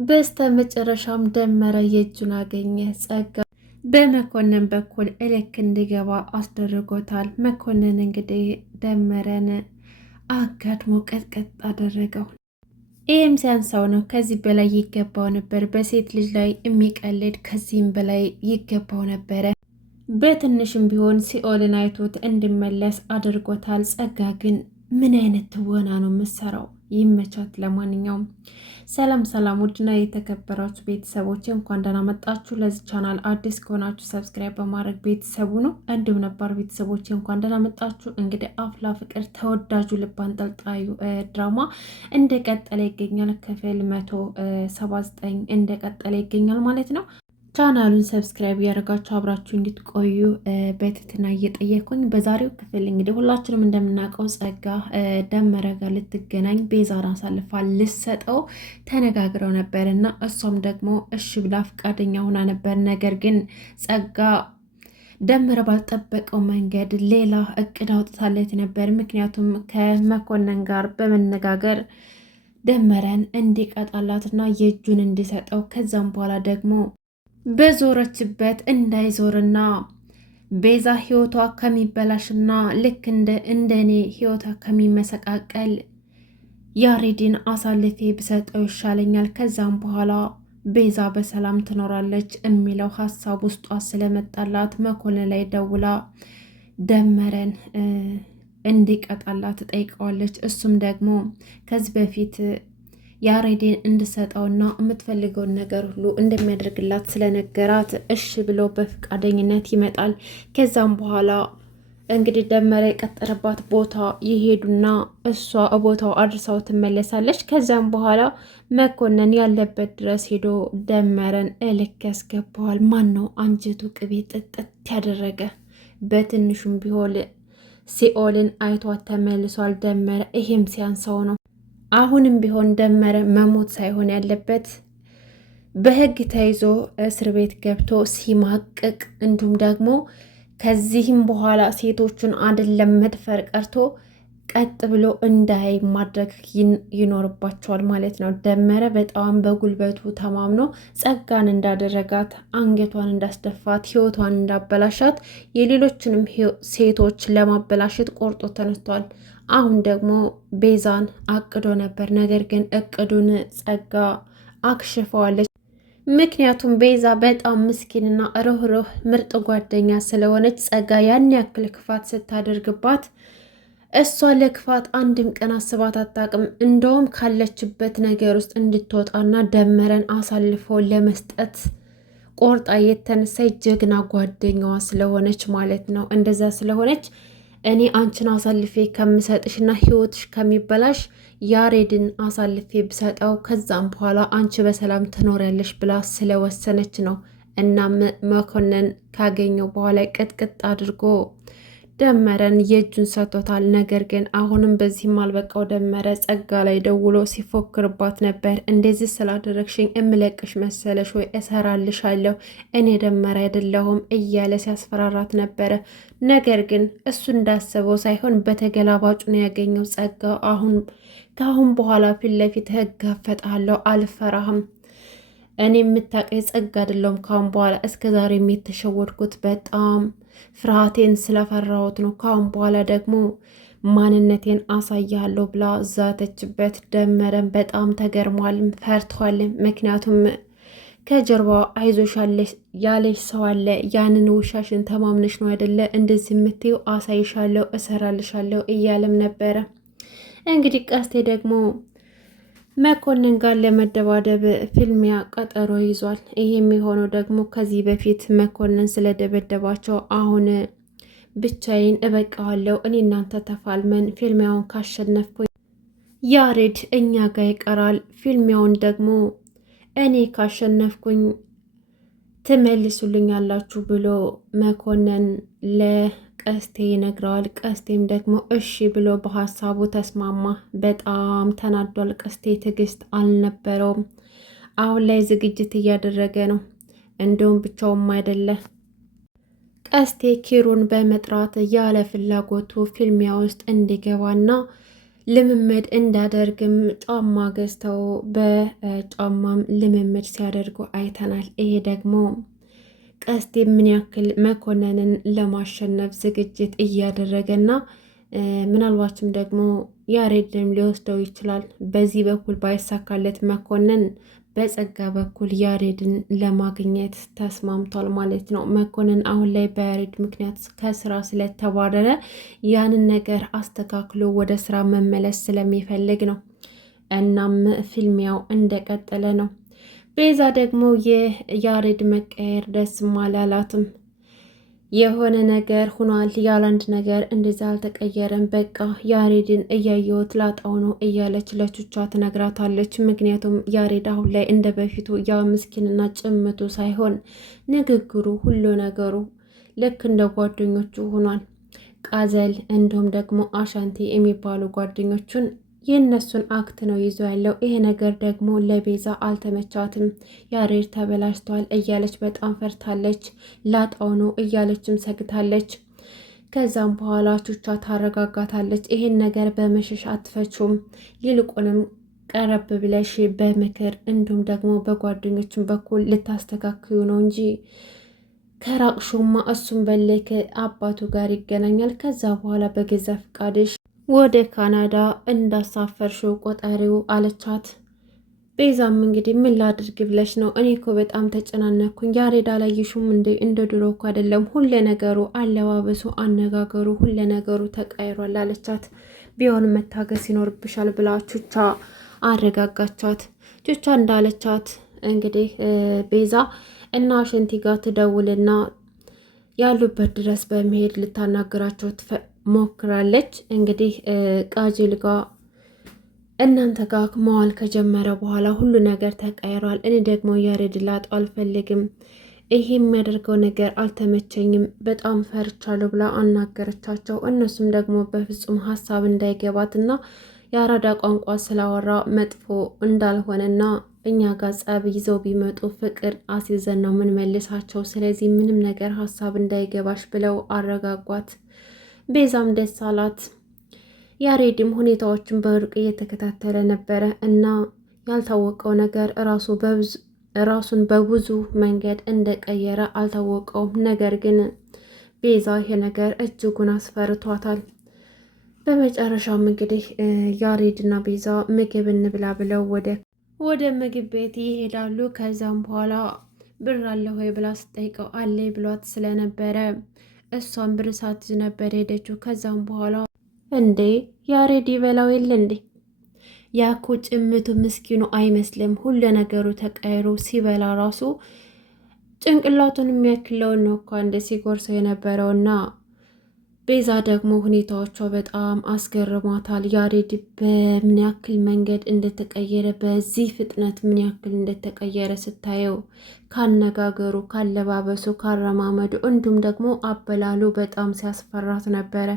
በስተ መጨረሻም ደመረ የእጁን አገኘ። ጸጋ በመኮንን በኩል እልክ እንዲገባ አስደርጎታል። መኮንን እንግዲህ ደመረን አጋድሞ ቀጥቀጥ አደረገው። ይህም ሲያንሳው ነው። ከዚህ በላይ ይገባው ነበር። በሴት ልጅ ላይ የሚቀልድ ከዚህም በላይ ይገባው ነበረ። በትንሽም ቢሆን ሲኦልን አይቶት እንዲመለስ አድርጎታል። ጸጋ ግን ምን አይነት ትወና ነው የምትሰራው? ይመቻት። ለማንኛውም ሰላም ሰላም፣ ውድና የተከበራችሁ ቤተሰቦች እንኳን ደህና መጣችሁ። ለዚህ ቻናል አዲስ ከሆናችሁ ሰብስክራይብ በማድረግ ቤተሰቡ ነው። እንዲሁም ነባር ቤተሰቦች እንኳን ደህና መጣችሁ። እንግዲህ አፍላ ፍቅር ተወዳጁ ልብ አንጠልጣዩ ድራማ እንደቀጠለ ይገኛል። ክፍል 179 እንደቀጠለ ይገኛል ማለት ነው። ቻናሉን ሰብስክራይብ ያደርጋችሁ አብራችሁ እንድትቆዩ በትህትና እየጠየኩኝ በዛሬው ክፍል እንግዲህ ሁላችንም እንደምናውቀው ጸጋ ደመረ ጋር ልትገናኝ ቤዛን አሳልፋ ልሰጠው ተነጋግረው ነበር እና እሷም ደግሞ እሺ ብላ ፈቃደኛ ሆና ነበር። ነገር ግን ጸጋ ደመረ ባልጠበቀው መንገድ ሌላ እቅድ አውጥታለት ነበር። ምክንያቱም ከመኮንን ጋር በመነጋገር ደመረን እንዲቀጣላትና የእጁን እንዲሰጠው ከዛም በኋላ ደግሞ በዞረችበት እንዳይዞርና ቤዛ ህይወቷ ከሚበላሽና ልክ እንደኔ ህይወቷ ከሚመሰቃቀል ያሬድን አሳልፌ ብሰጠው ይሻለኛል፣ ከዛም በኋላ ቤዛ በሰላም ትኖራለች የሚለው ሀሳብ ውስጧ ስለመጣላት መኮንን ላይ ደውላ ደመረን እንዲቀጣላት ጠይቀዋለች። እሱም ደግሞ ከዚህ በፊት ያሬድን እንድሰጠውና የምትፈልገውን ነገር ሁሉ እንደሚያደርግላት ስለነገራት እሺ ብሎ በፈቃደኝነት ይመጣል። ከዛም በኋላ እንግዲህ ደመረ የቀጠረባት ቦታ ይሄዱና እሷ ቦታው አድርሳው ትመለሳለች። ከዛም በኋላ መኮንን ያለበት ድረስ ሄዶ ደመረን እልክ ያስገባዋል። ማን ነው አንጀቱ ቅቤ ጥጥት ያደረገ? በትንሹም ቢሆን ሲኦልን አይቷት ተመልሷል ደመረ። ይሄም ሲያንሰው ነው። አሁንም ቢሆን ደመረ መሞት ሳይሆን ያለበት በሕግ ተይዞ እስር ቤት ገብቶ ሲማቅቅ እንዲሁም ደግሞ ከዚህም በኋላ ሴቶቹን አይደለም መድፈር ቀርቶ ቀጥ ብሎ እንዳይ ማድረግ ይኖርባቸዋል ማለት ነው። ደመረ በጣም በጉልበቱ ተማምኖ ጸጋን እንዳደረጋት፣ አንገቷን እንዳስደፋት፣ ህይወቷን እንዳበላሻት፣ የሌሎችንም ሴቶች ለማበላሸት ቆርጦ ተነስቷል። አሁን ደግሞ ቤዛን አቅዶ ነበር። ነገር ግን እቅዱን ጸጋ አክሽፈዋለች። ምክንያቱም ቤዛ በጣም ምስኪንና ርህሩህ ምርጥ ጓደኛ ስለሆነች ጸጋ ያን ያክል ክፋት ስታደርግባት እሷ ለክፋት አንድም ቀን አስባት አታውቅም። እንደውም ካለችበት ነገር ውስጥ እንድትወጣና ደመረን አሳልፎ ለመስጠት ቆርጣ የተነሳች ጀግና ጓደኛዋ ስለሆነች ማለት ነው። እንደዛ ስለሆነች እኔ አንቺን አሳልፌ ከምሰጥሽና ህይወትሽ ከሚበላሽ ያሬድን አሳልፌ ብሰጠው ከዛም በኋላ አንቺ በሰላም ትኖሪያለሽ ብላ ስለወሰነች ነው። እና መኮንን ካገኘው በኋላ ቅጥቅጥ አድርጎ ደመረን የእጁን ሰጥቶታል። ነገር ግን አሁንም በዚህም አልበቃው። ደመረ ጸጋ ላይ ደውሎ ሲፎክርባት ነበር። እንደዚህ ስላደረግሽኝ እምለቅሽ መሰለሽ ወይ? እሰራልሻለሁ፣ እኔ ደመረ አይደለሁም እያለ ሲያስፈራራት ነበረ። ነገር ግን እሱ እንዳሰበው ሳይሆን በተገላባጩ ነው ያገኘው። ጸጋ ከአሁን በኋላ ፊት ለፊት ህግ አፈጣለሁ፣ አልፈራህም። እኔ የምታውቀኝ ጸጋ አይደለሁም ካሁን በኋላ። እስከ ዛሬ የተሸወድኩት በጣም ፍርሃቴን ስለፈራሁት ነው። ካሁን በኋላ ደግሞ ማንነቴን አሳያለሁ ብላ ዛተችበት። ደመረን በጣም ተገርሟል፣ ፈርቷል። ምክንያቱም ከጀርባ አይዞሽ ያለሽ ሰው አለ። ያንን ውሻሽን ተማምነሽ ነው አይደለ እንደዚህ የምትይው? አሳይሻለሁ፣ እሰራልሻለሁ እያለም ነበረ። እንግዲህ ቀስቴ ደግሞ መኮንን ጋር ለመደባደብ ፊልሚያ ቀጠሮ ይዟል። ይህ የሚሆነው ደግሞ ከዚህ በፊት መኮንን ስለደበደባቸው አሁን ብቻዬን እበቃዋለሁ፣ እኔ እናንተ ተፋልመን ፊልሚያውን ካሸነፍኩኝ ያሬድ እኛ ጋር ይቀራል፣ ፊልሚያውን ደግሞ እኔ ካሸነፍኩኝ ትመልሱልኛላችሁ ብሎ መኮንን ለቀስቴ ይነግረዋል። ቀስቴም ደግሞ እሺ ብሎ በሀሳቡ ተስማማ። በጣም ተናዷል። ቀስቴ ትዕግስት አልነበረውም። አሁን ላይ ዝግጅት እያደረገ ነው። እንደውም ብቻውም አይደለ። ቀስቴ ኪሩን በመጥራት ያለ ፍላጎቱ ፊልሚያ ውስጥ እንዲገባና ልምምድ እንዳደርግም ጫማ ገዝተው በጫማም ልምምድ ሲያደርጉ አይተናል። ይሄ ደግሞ ቀስቴ ምን ያክል መኮንንን ለማሸነፍ ዝግጅት እያደረገና ምናልባትም ደግሞ ያሬድንም ሊወስደው ይችላል። በዚህ በኩል ባይሳካለት መኮንን በጸጋ በኩል ያሬድን ለማግኘት ተስማምቷል ማለት ነው። መኮንን አሁን ላይ በያሬድ ምክንያት ከስራ ስለተባረረ ያንን ነገር አስተካክሎ ወደ ስራ መመለስ ስለሚፈልግ ነው። እናም ፊልሚያው እንደቀጠለ ነው። ቤዛ ደግሞ የያሬድ መቀየር ደስም አላላትም። የሆነ ነገር ሁኗል፣ ያላንድ ነገር እንደዛ አልተቀየረም፣ በቃ ያሬድን እያየሁት ላጣው ነው እያለች ለቹቻ ትነግራታለች። ምክንያቱም ያሬድ አሁን ላይ እንደ በፊቱ ያ ምስኪንና ጭምቱ ሳይሆን ንግግሩ፣ ሁሉ ነገሩ ልክ እንደ ጓደኞቹ ሆኗል። ቃዘል እንዲሁም ደግሞ አሻንቲ የሚባሉ ጓደኞቹን የእነሱን አክት ነው ይዞ ያለው። ይሄ ነገር ደግሞ ለቤዛ አልተመቻትም። ያሬድ ተበላሽቷል እያለች በጣም ፈርታለች። ላጣው ነው እያለችም ሰግታለች። ከዛም በኋላ ቹቻ ታረጋጋታለች። ይሄን ነገር በመሸሽ አትፈቹም፣ ይልቁንም ቀረብ ብለሽ በምክር እንዲሁም ደግሞ በጓደኞችን በኩል ልታስተካክዩ ነው እንጂ ከራቅሹማ እሱም በልክ አባቱ ጋር ይገናኛል። ከዛ በኋላ በገዛ ፍቃድሽ ወደ ካናዳ እንዳሳፈርሽው ቆጠሪው አለቻት። ቤዛም እንግዲህ ምን ላድርግ ብለሽ ነው? እኔ እኮ በጣም ተጨናነኩኝ። ያሬድ አላየሽውም እንደ ድሮ እኮ አይደለም። ሁለ ነገሩ፣ አለባበሱ፣ አነጋገሩ፣ ሁለ ነገሩ ተቃይሯል አለቻት። ቢሆን መታገስ ይኖርብሻል ብላ ቹቻ አረጋጋቻት። ቹቻ እንዳለቻት እንግዲህ ቤዛ እና አሸንቲ ጋር ትደውልና ያሉበት ድረስ በመሄድ ልታናግራቸው ሞክራለች። እንግዲህ ቃጅል ጋር እናንተ ጋር መዋል ከጀመረ በኋላ ሁሉ ነገር ተቀይሯል። እኔ ደግሞ ያሬድ ላጣው አልፈልግም። ይሄ የሚያደርገው ነገር አልተመቸኝም፣ በጣም ፈርቻለሁ ብላ አናገረቻቸው። እነሱም ደግሞ በፍጹም ሀሳብ እንዳይገባትና የአራዳ ቋንቋ ስላወራ መጥፎ እንዳልሆነና እኛ ጋር ጸብ ይዘው ቢመጡ ፍቅር አስይዘን ነው ምን መልሳቸው። ስለዚህ ምንም ነገር ሀሳብ እንዳይገባሽ ብለው አረጋጓት። ቤዛም ደስ አላት። ያሬድም ሁኔታዎችን በሩቅ እየተከታተለ ነበረ እና ያልታወቀው ነገር ራሱን በብዙ መንገድ እንደቀየረ አልታወቀውም። ነገር ግን ቤዛ ይሄ ነገር እጅጉን አስፈርቷታል። በመጨረሻም እንግዲህ ያሬድና ቤዛ ምግብ እንብላ ብለው ወደ ምግብ ቤት ይሄዳሉ። ከዛም በኋላ ብር አለ ወይ ብላ ስጠይቀው አለ ብሏት ስለነበረ እሷን ብር ሳትይዝ ነበር ሄደችው። ከዛም በኋላ እንዴ ያሬድ ይበላው የለ እንዴ? ያኮ ጭምቱ ምስኪኑ አይመስልም። ሁሉ ነገሩ ተቀይሮ ሲበላ ራሱ ጭንቅላቱን የሚያክለውን ነው እኮ እንደ ሲጎርሰው የነበረውና ቤዛ ደግሞ ሁኔታዎቿ በጣም አስገርሟታል። ያሬድ በምን ያክል መንገድ እንደተቀየረ በዚህ ፍጥነት ምን ያክል እንደተቀየረ ስታየው ካነጋገሩ፣ ካለባበሱ፣ ካረማመዱ እንዲሁም ደግሞ አበላሉ በጣም ሲያስፈራት ነበረ።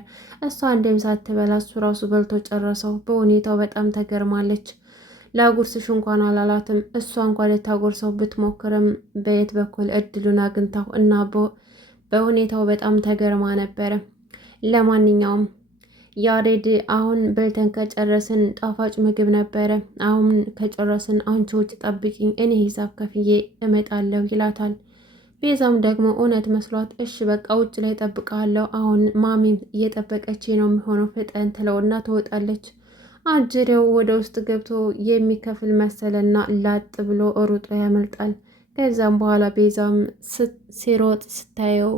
እሷ አንዴም ሳትበላ እሱ ራሱ በልቶ ጨረሰው። በሁኔታው በጣም ተገርማለች። ላጉርስሽ እንኳን አላላትም። እሷ እንኳን ልታጎርሰው ብትሞክርም በየት በኩል እድሉን አግኝታው እና በሁኔታው በጣም ተገርማ ነበረ። ለማንኛውም ያሬድ አሁን በልተን ከጨረስን ጣፋጭ ምግብ ነበረ፣ አሁን ከጨረስን አንቺ ውጭ ጠብቂኝ፣ እኔ ሂሳብ ከፍዬ እመጣለሁ ይላታል። ቤዛም ደግሞ እውነት መስሏት እሺ በቃ ውጭ ላይ ጠብቃለሁ፣ አሁን ማሚም እየጠበቀች ነው የሚሆነው ፍጠን ትለውና ትወጣለች። አጅሬው ወደ ውስጥ ገብቶ የሚከፍል መሰለና ላጥ ብሎ ሩጦ ያመልጣል። ከዛም በኋላ ቤዛም ሲሮጥ ስታየው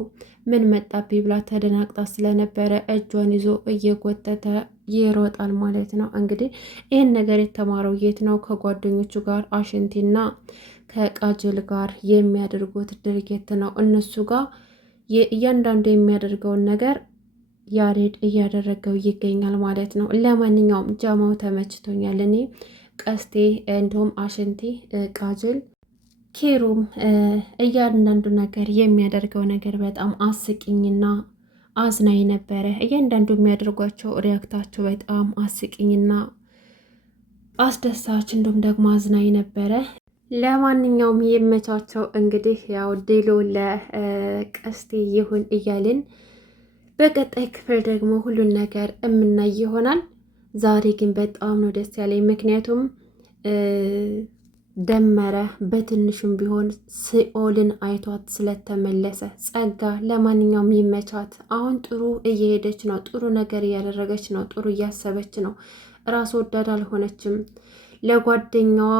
ምን መጣብኝ ብላ ተደናቅጣ ስለነበረ እጇን ይዞ እየጎተተ ይሮጣል ማለት ነው። እንግዲህ ይህን ነገር የተማረው የት ነው? ከጓደኞቹ ጋር አሸንቲና ከቃጅል ጋር የሚያደርጉት ድርጊት ነው። እነሱ ጋር እያንዳንዱ የሚያደርገውን ነገር ያሬድ እያደረገው ይገኛል ማለት ነው። ለማንኛውም ጃማው ተመችቶኛል። እኔ ቀስቴ እንዲሁም አሸንቲ ቃጅል ኪሩም እያንዳንዱ ነገር የሚያደርገው ነገር በጣም አስቂኝና አዝናኝ ነበረ። እያንዳንዱ የሚያደርጓቸው ሪያክታቸው በጣም አስቂኝና አስደሳች እንዲሁም ደግሞ አዝናኝ ነበረ። ለማንኛውም ይመቻቸው። እንግዲህ ያው ድሉ ለቀስቴ ይሁን እያልን በቀጣይ ክፍል ደግሞ ሁሉን ነገር የምናይ ይሆናል። ዛሬ ግን በጣም ነው ደስ ያለኝ። ምክንያቱም ደመረ በትንሹም ቢሆን ሲኦልን አይቷት ስለተመለሰ። ጸጋ ለማንኛውም ይመቻት። አሁን ጥሩ እየሄደች ነው፣ ጥሩ ነገር እያደረገች ነው፣ ጥሩ እያሰበች ነው። ራስ ወዳድ አልሆነችም። ለጓደኛዋ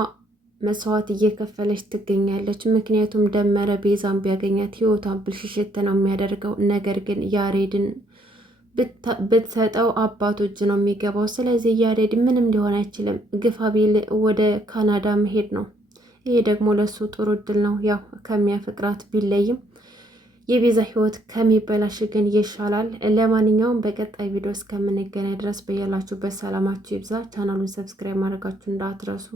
መስዋዕት እየከፈለች ትገኛለች። ምክንያቱም ደመረ ቤዛን ቢያገኛት ህይወቷን ብልሽሽት ነው የሚያደርገው። ነገር ግን ያሬድን ብትሰጠው አባቱ እጅ ነው የሚገባው። ስለዚህ ያሬድ ምንም ሊሆን አይችልም። ግፋ ቢል ወደ ካናዳ መሄድ ነው። ይሄ ደግሞ ለሱ ጥሩ እድል ነው። ያው ከሚያፈቅራት ቢለይም የቤዛ ህይወት ከሚበላሽ ግን ይሻላል። ለማንኛውም በቀጣይ ቪዲዮ እስከምንገናኝ ድረስ በያላችሁበት ሰላማችሁ ይብዛ። ቻናሉን ሰብስክራይብ ማድረጋችሁ እንዳትረሱ።